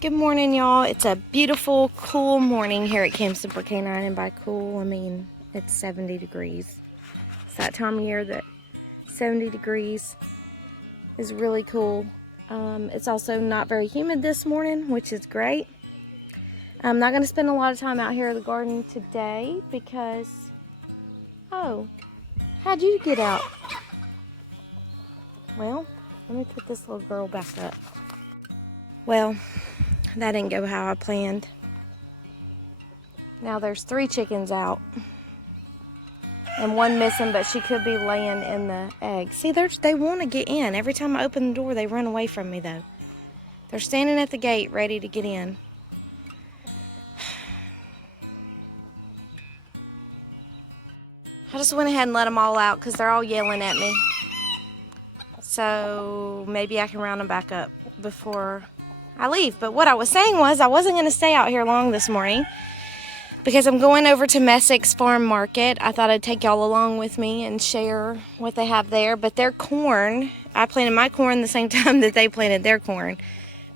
Good morning, y'all. It's a beautiful, cool morning here at Camp Super Canine, and by cool, I mean it's 70 degrees. It's that time of year that 70 degrees is really cool. It's also not very humid this morning, which is great. I'm not going to spend a lot of time out here in the garden today because, oh, how'd you get out? Well, let me put this little girl back up. Well, that didn't go how I planned. Now there's 3 chickens out and 1 missing, but she could be laying in the egg. See, they want to get in. Every time I open the door, they run away from me though. They're standing at the gate ready to get in. I just went ahead and let them all out because they're all yelling at me. So maybe I can round them back up before I leave. But what I was saying was I wasn't going to stay out here long this morning because I'm going over to Messick's farm market. I thought I'd take y'all along with me and share what they have there. But their corn, I planted my corn the same time that they planted their corn.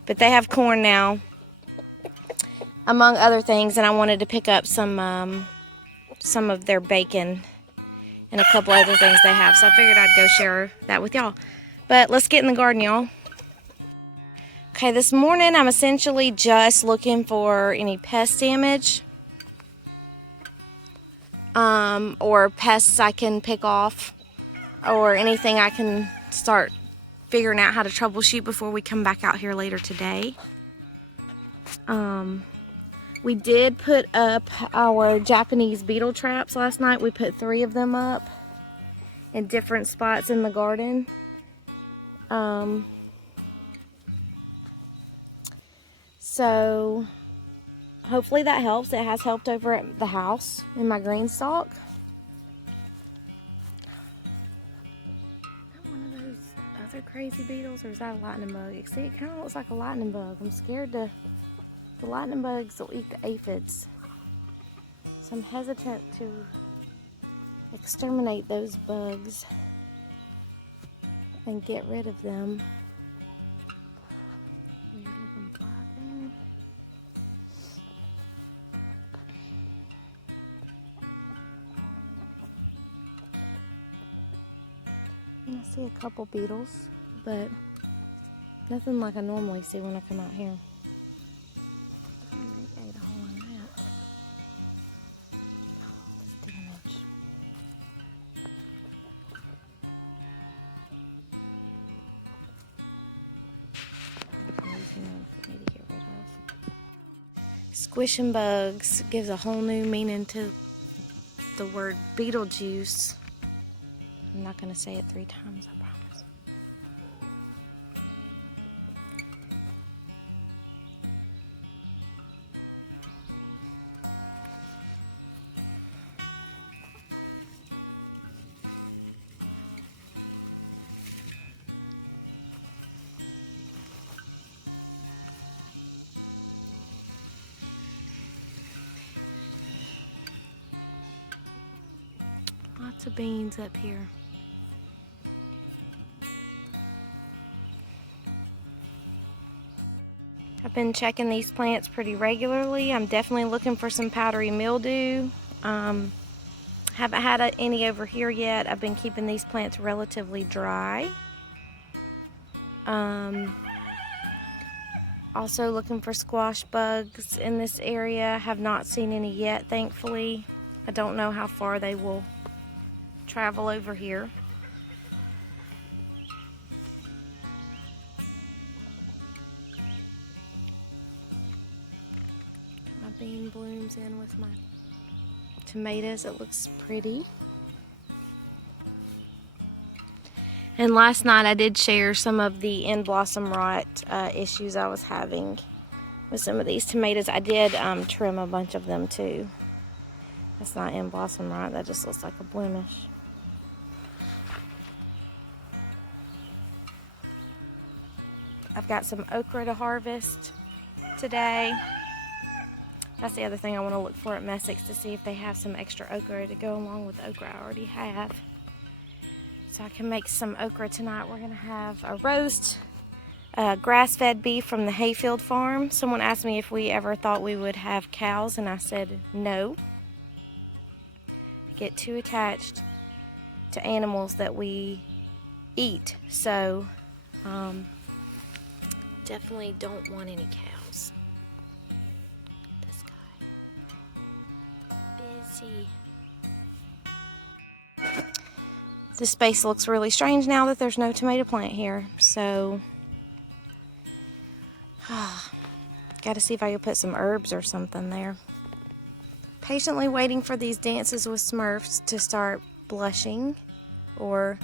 But they have corn now, among other things, and I wanted to pick up some of their bacon and a couple other things they have. So I figured I'd go share that with y'all. But let's get in the garden, y'all. Okay, this morning I'm essentially just looking for any pest damage or pests I can pick off or anything I can start figuring out how to troubleshoot before we come back out here later today. We did put up our Japanese beetle traps last night. We put 3 of them up in different spots in the garden. So hopefully that helps. It has helped over at the house in my green stalk. Is that one of those other crazy beetles, or is that a lightning bug? See, it kind of looks like a lightning bug. I'm scared the lightning bugs will eat the aphids. So I'm hesitant to exterminate those bugs and get rid of them. Weird looking fly thing. And I see a couple beetles, but nothing like I normally see when I come out here. They ate a hole in that. Oh, this damage. For me to get rid of. Squishing bugs gives a whole new meaning to the word Beetlejuice. I'm not going to say it 3 times, I promise. Lots of beans up here. I've been checking these plants pretty regularly. I'm definitely looking for some powdery mildew. Haven't had any over here yet. I've been keeping these plants relatively dry. Also looking for squash bugs in this area. Have not seen any yet, thankfully. I don't know how far they will travel over here. My bean blooms in with my tomatoes. It looks pretty. And last night I did share some of the end blossom rot issues I was having with some of these tomatoes. I did trim a bunch of them too. That's not end blossom rot, that just looks like a blemish. I've got some okra to harvest today. That's the other thing I want to look for at Messicks, to see if they have some extra okra to go along with the okra I already have. So I can make some okra tonight. We're going to have a roast grass-fed beef from the Hayfield farm. Someone asked me if we ever thought we would have cows, and I said no. I get too attached to animals that we eat, so definitely don't want any cows. This guy. Busy. This space looks really strange now that there's no tomato plant here, so gotta see if I can put some herbs or something there. Patiently waiting for these dances with Smurfs to start blushing or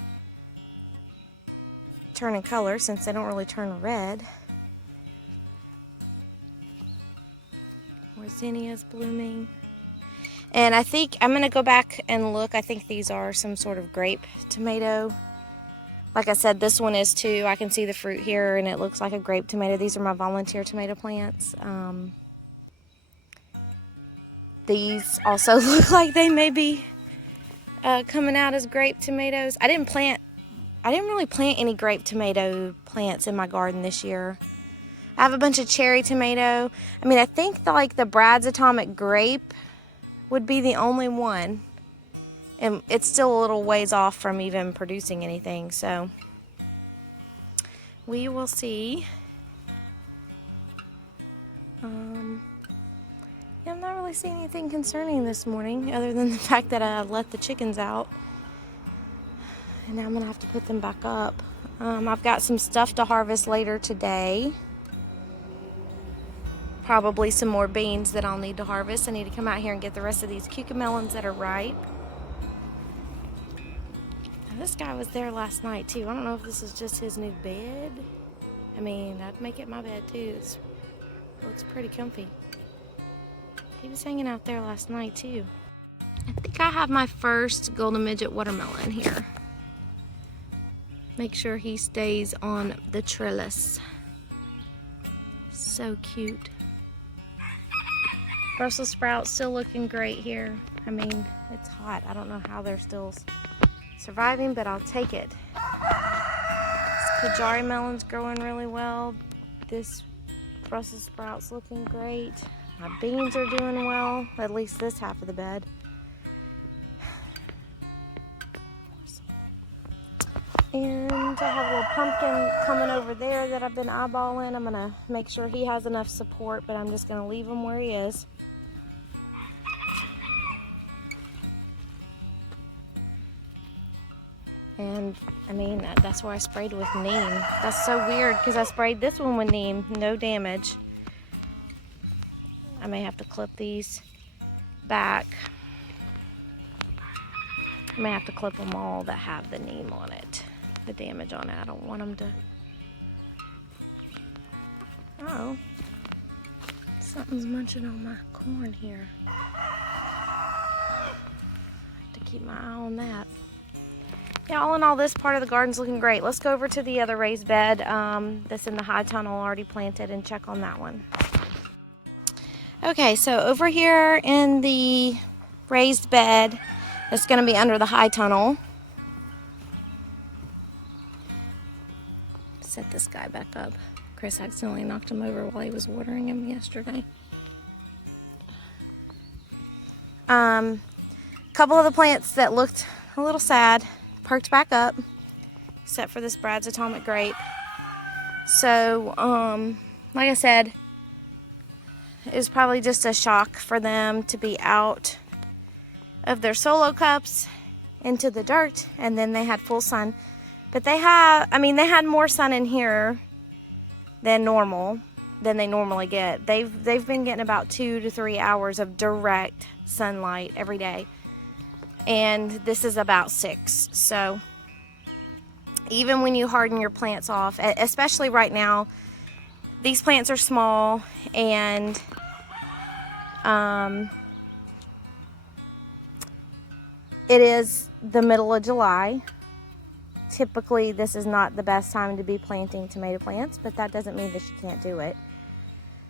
turning color, since they don't really turn red. More zinnias blooming. And I think I'm going to go back and look. I think these are some sort of grape tomato. Like I said, this one is too. I can see the fruit here, and it looks like a grape tomato. These are my volunteer tomato plants. These also look like they may be coming out as grape tomatoes. I didn't really plant any grape tomato plants in my garden this year. I have a bunch of cherry tomato. I mean, I think the Brad's Atomic Grape would be the only one. And it's still a little ways off from even producing anything, so we will see. Yeah, I'm not really seeing anything concerning this morning, other than the fact that I let the chickens out. And now I'm going to have to put them back up. I've got some stuff to harvest later today. Probably some more beans that I'll need to harvest. I need to come out here and get the rest of these cucamelons that are ripe. Now, this guy was there last night too. I don't know if this is just his new bed. I mean, I'd make it my bed too. It looks pretty comfy. He was hanging out there last night too. I think I have my first golden midget watermelon here. Make sure he stays on the trellis. So cute. Brussels sprouts still looking great here. I mean, it's hot. I don't know how they're still surviving, but I'll take it. This Kajari melon's growing really well. This Brussels sprouts looking great. My beans are doing well, at least this half of the bed. And I have a little pumpkin coming over there that I've been eyeballing. I'm gonna make sure he has enough support, but I'm just gonna leave him where he is. And I mean, that's where I sprayed with neem. That's so weird because I sprayed this one with neem, no damage. I may have to clip these back. I may have to clip them all that have the neem on it, the damage on it. I don't want them to. Oh, something's munching on my corn here. I have to keep my eye on that. Yeah, all in all, this part of the garden's looking great. Let's go over to the other raised bed that's in the high tunnel already planted and check on that one. Okay, so over here in the raised bed that's going to be under the high tunnel. Set this guy back up. Chris accidentally knocked him over while he was watering him yesterday. Couple of the plants that looked a little sad perked back up, except for this Brad's Atomic Grape. So, like I said, it was probably just a shock for them to be out of their solo cups into the dirt, and then they had full sun. But they had more sun in here than they normally get. They've been getting about 2 to 3 hours of direct sunlight every day. And this is about 6. So even when you harden your plants off, especially right now, these plants are small, and it is the middle of July. Typically, this is not the best time to be planting tomato plants, but that doesn't mean that you can't do it.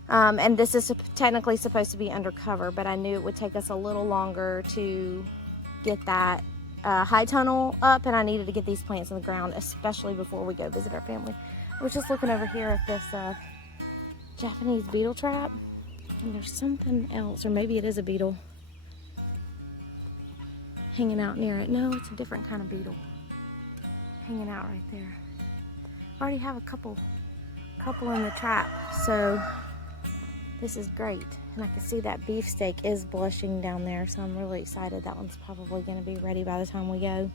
And this is technically supposed to be undercover, but I knew it would take us a little longer to get that high tunnel up, and I needed to get these plants in the ground, especially before we go visit our family. I was just looking over here at this Japanese beetle trap, and there's something else, or maybe it is a beetle hanging out near it. No, it's a different kind of beetle hanging out right there. I already have a couple in the trap, so this is great. And I can see that beefsteak is blushing down there, so I'm really excited. That one's probably going to be ready by the time we go.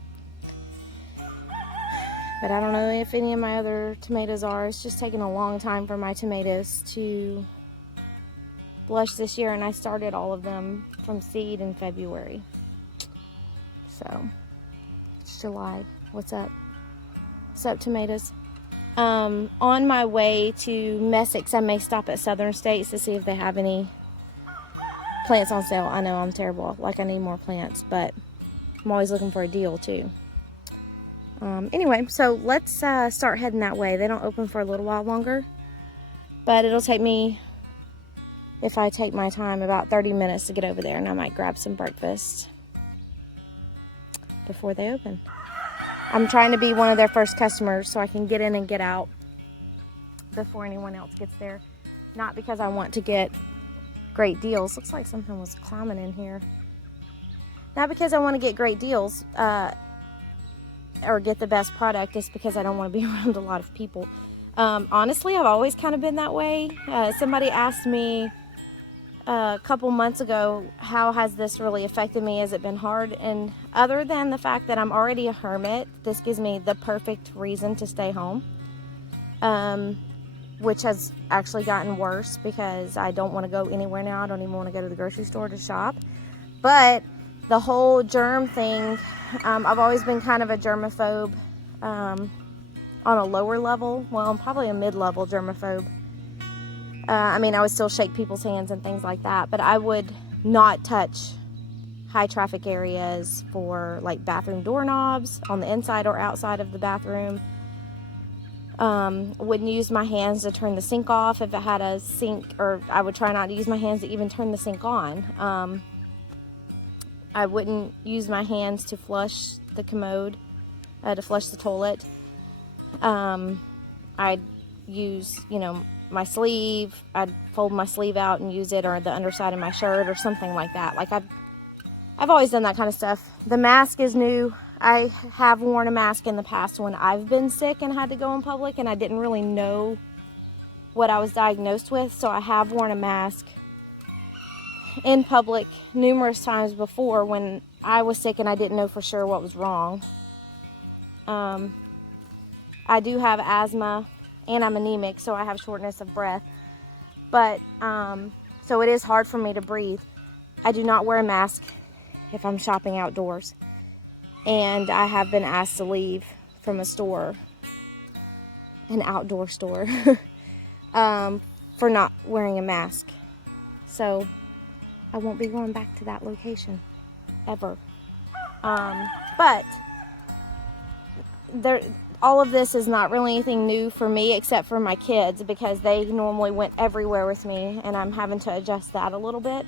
But I don't know if any of my other tomatoes are. It's just taking a long time for my tomatoes to blush this year, and I started all of them from seed in February. So, it's July. What's up? What's up, tomatoes? On my way to Messicks, I may stop at Southern States to see if they have any plants on sale. I know I'm terrible. Like, I need more plants, but I'm always looking for a deal, too. Anyway, so let's start heading that way. They don't open for a little while longer, but it'll take me, if I take my time, about 30 minutes to get over there, and I might grab some breakfast before they open. I'm trying to be one of their first customers so I can get in and get out before anyone else gets there. Not because I want to get great deals. Looks like something was climbing in here. Not because I want to get great deals, or get the best product. It's because I don't want to be around a lot of people. Honestly, I've always kind of been that way. Somebody asked me a couple months ago, how has this really affected me? Has it been hard? And other than the fact that I'm already a hermit, this gives me the perfect reason to stay home, which has actually gotten worse because I don't want to go anywhere now. I don't even want to go to the grocery store to shop. But the whole germ thing, I've always been kind of a germaphobe, on a lower level. Well, I'm probably a mid-level germaphobe. I mean, I would still shake people's hands and things like that, but I would not touch high traffic areas for like bathroom doorknobs on the inside or outside of the bathroom. Wouldn't use my hands to turn the sink off if it had a sink, or I would try not to use my hands to even turn the sink on. I wouldn't use my hands to flush the commode, to flush the toilet. I'd use, my sleeve. I'd fold my sleeve out and use it, or the underside of my shirt or something like that. Like I've always done that kind of stuff. The mask is new. I have worn a mask in the past when I've been sick and had to go in public and I didn't really know what I was diagnosed with. So I have worn a mask in public numerous times before when I was sick and I didn't know for sure what was wrong. I do have asthma and I'm anemic, so I have shortness of breath. But, so it is hard for me to breathe. I do not wear a mask if I'm shopping outdoors. And I have been asked to leave from a store, an outdoor store, for not wearing a mask. So I won't be going back to that location ever. But all of this is not really anything new for me except for my kids, because they normally went everywhere with me and I'm having to adjust that a little bit.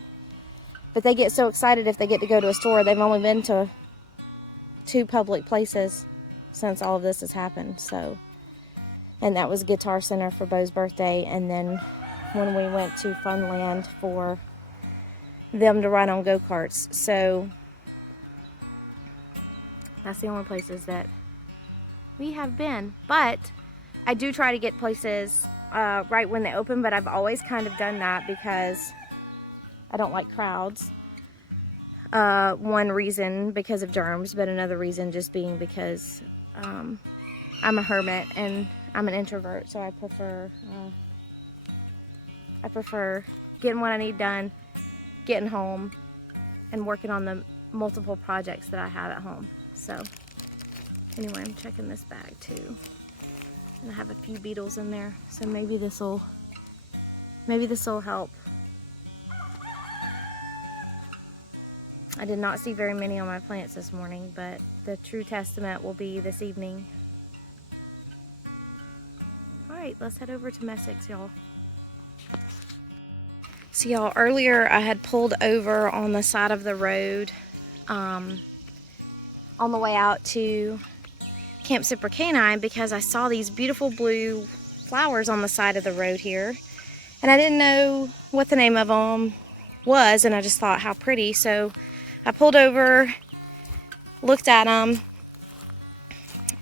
But they get so excited if they get to go to a store. They've only been to 2 public places since all of this has happened. So, and that was Guitar Center for Bo's birthday, and then when we went to Funland for them to ride on go-karts. So that's the only places that we have been. But I do try to get places right when they open, but I've always kind of done that because I don't like crowds. One reason because of germs, but another reason just being because I'm a hermit and I'm an introvert, so I prefer getting what I need done, getting home, and working on the multiple projects that I have at home. So anyway, I'm checking this bag too, and I have a few beetles in there, so maybe this will help. I did not see very many on my plants this morning, but the true testament will be this evening. All right, let's head over to Messicks, y'all. So y'all, earlier I had pulled over on the side of the road on the way out to Camp Zipper Canine because I saw these beautiful blue flowers on the side of the road here. And I didn't know what the name of them was, and I just thought how pretty. So I pulled over, looked at them,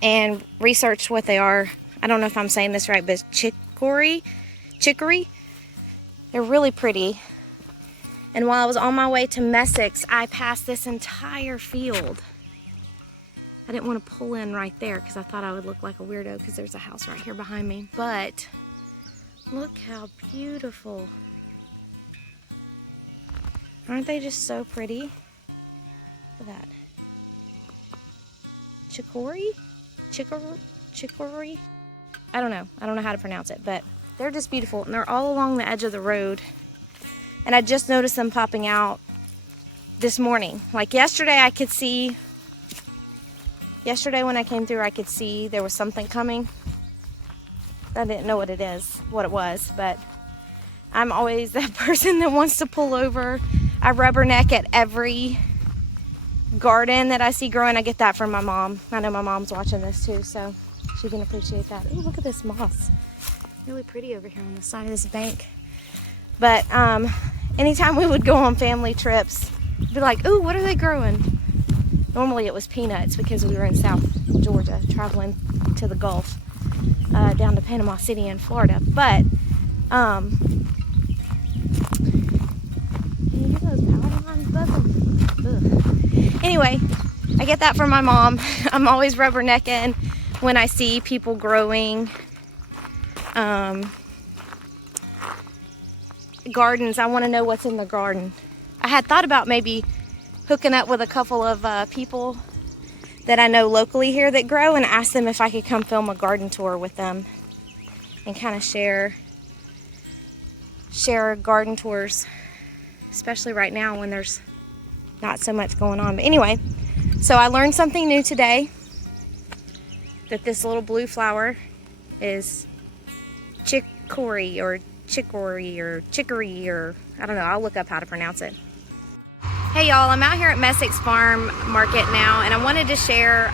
and researched what they are. I don't know if I'm saying this right, but chicory. They're really pretty. And while I was on my way to Messicks, I passed this entire field. I didn't want to pull in right there because I thought I would look like a weirdo because there's a house right here behind me. But look how beautiful. Aren't they just so pretty? Look at that. Chicory? I don't know how to pronounce it, but they're just beautiful, and they're all along the edge of the road. And I just noticed them popping out this morning. Like yesterday I could see, when I came through, I could see there was something coming. I didn't know what it was, but I'm always that person that wants to pull over. I rubberneck at every garden that I see growing. I get that from my mom. I know my mom's watching this too, so she can appreciate that. Ooh, look at this moss. Really pretty over here on the side of this bank. But anytime we would go on family trips, I'd be like, ooh, what are they growing? Normally it was peanuts because we were in South Georgia traveling to the Gulf, down to Panama City in Florida. But can you hear those power lines buzzing? Ugh. Anyway, I get that from my mom. I'm always rubbernecking when I see people growing gardens. I want to know what's in the garden. I had thought about maybe hooking up with a couple of people that I know locally here that grow and ask them if I could come film a garden tour with them and kind of share garden tours, especially right now when there's not so much going on. But anyway, so I learned something new today, that this little blue flower is chicory or chicory or I don't know. I'll look up how to pronounce it. Hey y'all, I'm out here at Messick's Farm Market now, and I wanted to share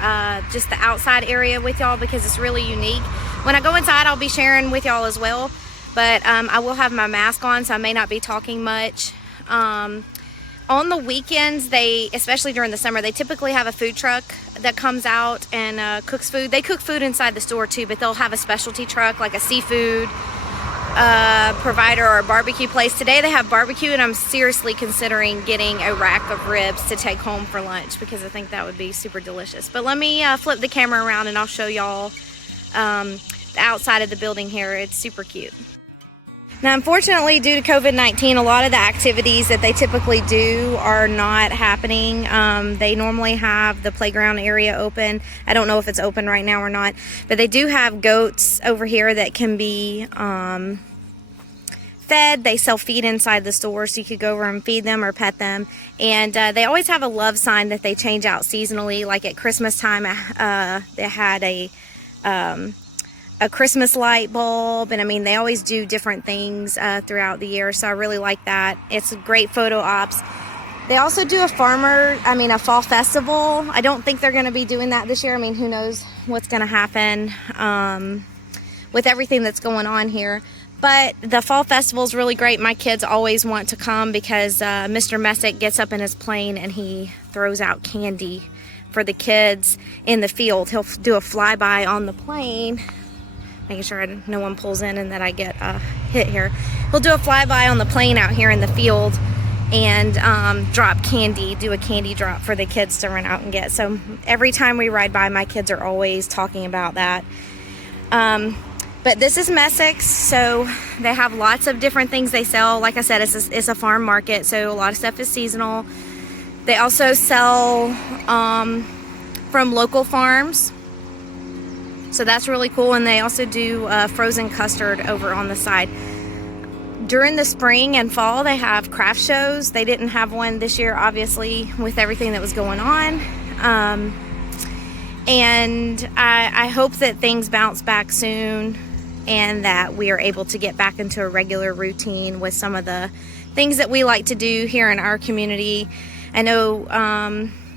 just the outside area with y'all because it's really unique. When I go inside, I'll be sharing with y'all as well, but I will have my mask on, so I may not be talking much. On the weekends, especially during the summer, they typically have a food truck that comes out and cooks food. They cook food inside the store too, but they'll have a specialty truck like a seafood provider or a barbecue place. Today they have barbecue, and I'm seriously considering getting a rack of ribs to take home for lunch because I think that would be super delicious. But let me flip the camera around and I'll show y'all the outside of the building here. It's super cute. Now, unfortunately, due to COVID-19, a lot of the activities that they typically do are not happening. They normally have the playground area open. I don't know if it's open right now or not, but they do have goats over here that can be fed. They sell feed inside the store, so you could go over and feed them or pet them. And they always have a love sign that they change out seasonally. Like at Christmas time, they had a Christmas light bulb, and I mean, they always do different things throughout the year, so I really like that. It's great photo ops. They also do a fall festival. I don't think they're going to be doing that this year. I mean, who knows what's going to happen with everything that's going on here. But the fall festival is really great. My kids always want to come because Mr. Messick gets up in his plane and he throws out candy for the kids in the field. He'll do a flyby on the plane, making sure no one pulls in and that I get hit here. He'll do a flyby on the plane out here in the field and drop candy, do a candy drop for the kids to run out and get. So every time we ride by, my kids are always talking about that. But this is Messicks, so they have lots of different things they sell. Like I said, it's a farm market, so a lot of stuff is seasonal. They also sell from local farms, so that's really cool. And they also do frozen custard over on the side. During the spring and fall, they have craft shows. They didn't have one this year, obviously, with everything that was going on. And I hope that things bounce back soon and that we are able to get back into a regular routine with some of the things that we like to do here in our community. I know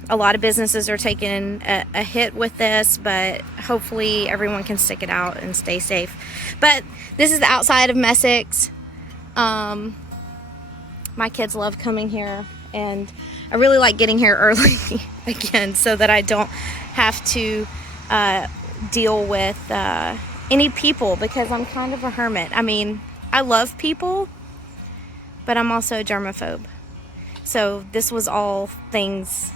A lot of businesses are taking a hit with this, but hopefully everyone can stick it out and stay safe. But this is the outside of Messicks. My kids love coming here, and I really like getting here early again so that I don't have to deal with any people, because I'm kind of a hermit. I mean, I love people, but I'm also a germaphobe. So this was all things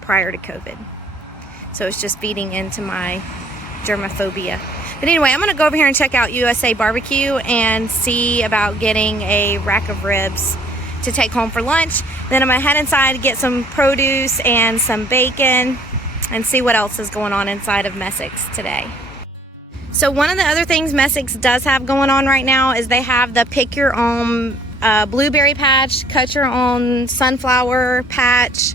prior to COVID. So it's just feeding into my germophobia. But anyway, I'm gonna go over here and check out USA Barbecue and see about getting a rack of ribs to take home for lunch. Then I'm gonna head inside, get some produce and some bacon, and see what else is going on inside of Messicks today. So one of the other things Messicks does have going on right now is they have the pick your own blueberry patch, cut your own sunflower patch.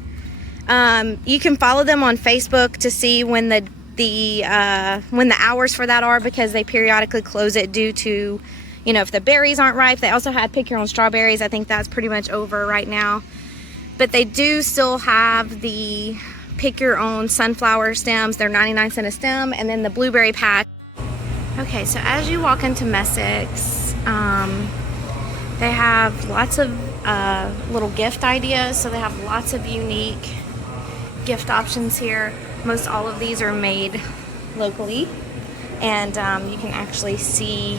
You can follow them on Facebook to see when the hours for that are, because they periodically close it due to, you know, if the berries aren't ripe. They also had pick your own strawberries. I think that's pretty much over right now. But they do still have the pick your own sunflower stems. They're 99 cents a stem, and then the blueberry patch. Okay, so as you walk into Messicks, they have lots of little gift ideas. So they have lots of unique gift options here. Most all of these are made locally, and you can actually see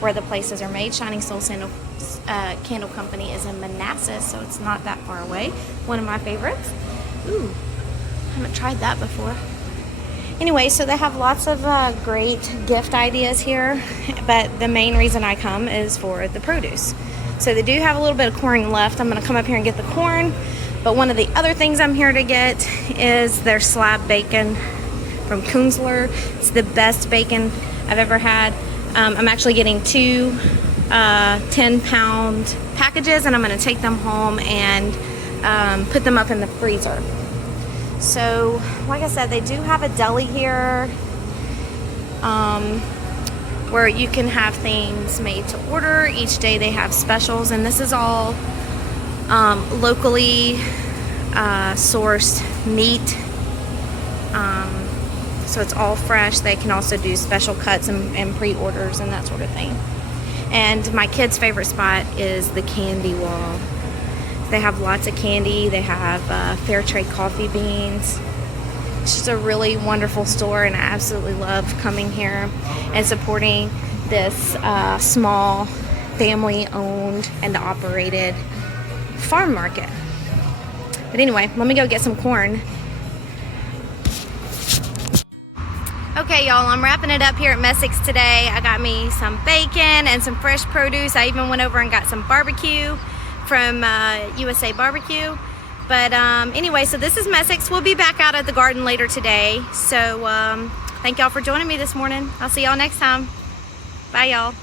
where the places are made. Shining Soul Candle Company is in Manassas, so it's not that far away. One of my favorites. Ooh, haven't tried that before. Anyway, so they have lots of great gift ideas here, but the main reason I come is for the produce. So they do have a little bit of corn left. I'm going to come up here and get the corn, but one of the other things I'm here to get is their slab bacon from Kunzler. It's the best bacon I've ever had. I'm actually getting two 10-pound packages, and I'm going to take them home and put them up in the freezer. So, like I said, they do have a deli here where you can have things made to order. Each day they have specials, and this is all locally sourced meat. So it's all fresh. They can also do special cuts and pre-orders and that sort of thing. And my kids' favorite spot is the candy wall. They have lots of candy. They have fair trade coffee beans. It's just a really wonderful store, and I absolutely love coming here and supporting this small family-owned and operated farm market. But anyway, let me go get some corn. Okay, y'all, I'm wrapping it up here at Messicks today. I got me some bacon and some fresh produce. I even went over and got some barbecue from USA Barbecue. But anyway, so this is Messicks. We'll be back out at the garden later today. So thank y'all for joining me this morning. I'll see y'all next time. Bye, y'all.